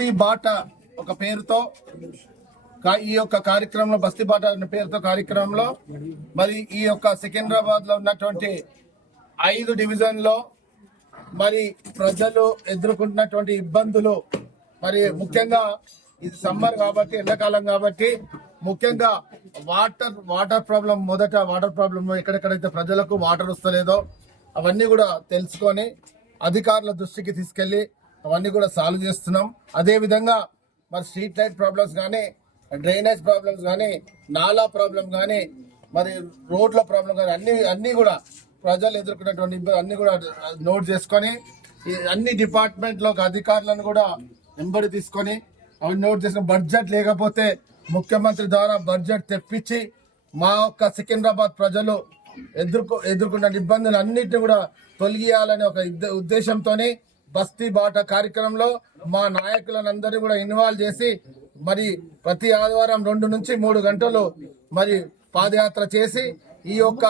బస్తీ బాట ఒక పేరుతో ఈ యొక్క కార్యక్రమంలో బస్తీ బాట అనే పేరుతో కార్యక్రమంలో మరి ఈ యొక్క సికింద్రాబాద్ లో ఉన్నటువంటి 5 డివిజన్లో మరి ప్రజలు ఎదుర్కొంటున్నటువంటి ఇబ్బందులు మరి ముఖ్యంగా ఇది సమ్మర్ కాబట్టి ఎండాకాలం కాబట్టి ముఖ్యంగా వాటర్ ప్రాబ్లం వాటర్ ప్రాబ్లం ఎక్కడెక్కడైతే ప్రజలకు వాటర్ వస్తలేదో అవన్నీ కూడా తెలుసుకొని అధికారుల దృష్టికి తీసుకెళ్లి అవన్నీ కూడా సాల్వ్ చేస్తున్నాం. అదేవిధంగా మరి స్ట్రీట్ లైట్ ప్రాబ్లమ్స్ కానీ డ్రైనేజ్ ప్రాబ్లమ్స్ కానీ నాలా ప్రాబ్లం కానీ మరి రోడ్ల ప్రాబ్లం కానీ అన్ని కూడా ప్రజలు ఎదుర్కొన్నటువంటి అన్ని కూడా నోట్ చేసుకొని అన్ని డిపార్ట్మెంట్లో అధికారులను కూడా వెంబడి తీసుకొని అవి నోట్ చేసుకుని బడ్జెట్ లేకపోతే ముఖ్యమంత్రి ద్వారా బడ్జెట్ తెప్పించి మా యొక్క సికింద్రాబాద్ ప్రజలు ఎదుర్కొన్న ఇబ్బందులు అన్నింటినీ కూడా తొలగియాలనే ఒక ఉద్దేశంతోనే బస్తీ బాట కార్యక్రమంలో మా నాయకులందరినీ కూడా ఇన్వాల్వ్ చేసి మరి ప్రతి ఆదివారం 2 నుంచి 3 గంటలు మరి పాదయాత్ర చేసి ఈ యొక్క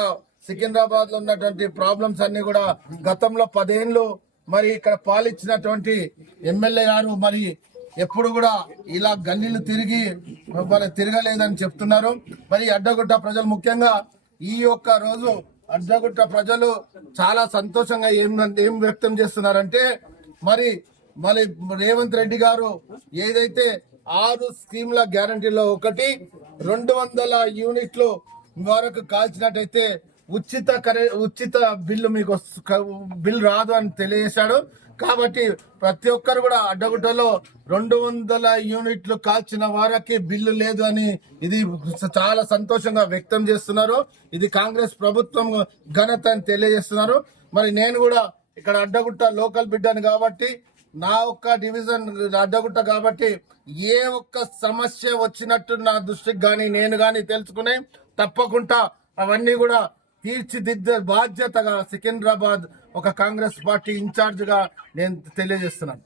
సికింద్రాబాద్ లో ఉన్నటువంటి ప్రాబ్లమ్స్ అన్ని కూడా గతంలో 10 ఏళ్ళు మరి ఇక్కడ పాలించినటువంటి ఎమ్మెల్యే గారు మరి ఎప్పుడు కూడా ఇలా గల్లీలు తిరగలేదని చెప్తున్నారు. మరి అడ్డగుట్ట ప్రజలు ముఖ్యంగా ఈ యొక్క రోజు అడ్డగుట్ట ప్రజలు చాలా సంతోషంగా ఏం వ్యక్తం చేస్తున్నారంటే మరి రేవంత్ రెడ్డి గారు ఏదైతే 6 స్కీమ్ల గ్యారంటీలో ఒకటి 200 యూనిట్లు వరకు కాల్చినట్టయితే ఉచిత బిల్లు మీకు బిల్ రాదు అని తెలియజేశాడు. కాబట్టి ప్రతి ఒక్కరు కూడా అడ్డగుట్టలో 200 యూనిట్లు కాల్చిన వారికి బిల్లు లేదు అని ఇది చాలా సంతోషంగా వ్యక్తం చేస్తున్నారు. ఇది కాంగ్రెస్ ప్రభుత్వం ఘనత అని తెలియజేస్తున్నారు. మరి నేను కూడా ఇక్కడ అడ్డగుట్ట లోకల్ బిడ్డను కాబట్టి నా ఒక్క డివిజన్ అడ్డగుట్ట కాబట్టి ఏ ఒక్క సమస్య వచ్చినట్టు నా దృష్టికి కానీ నేను కానీ తెలుసుకుని తప్పకుండా అవన్నీ కూడా తీర్చిదిద్దే బాధ్యతగా సికింద్రాబాద్ ఒక కాంగ్రెస్ పార్టీ ఇన్ఛార్జ్ గా నేను తెలియజేస్తున్నాను.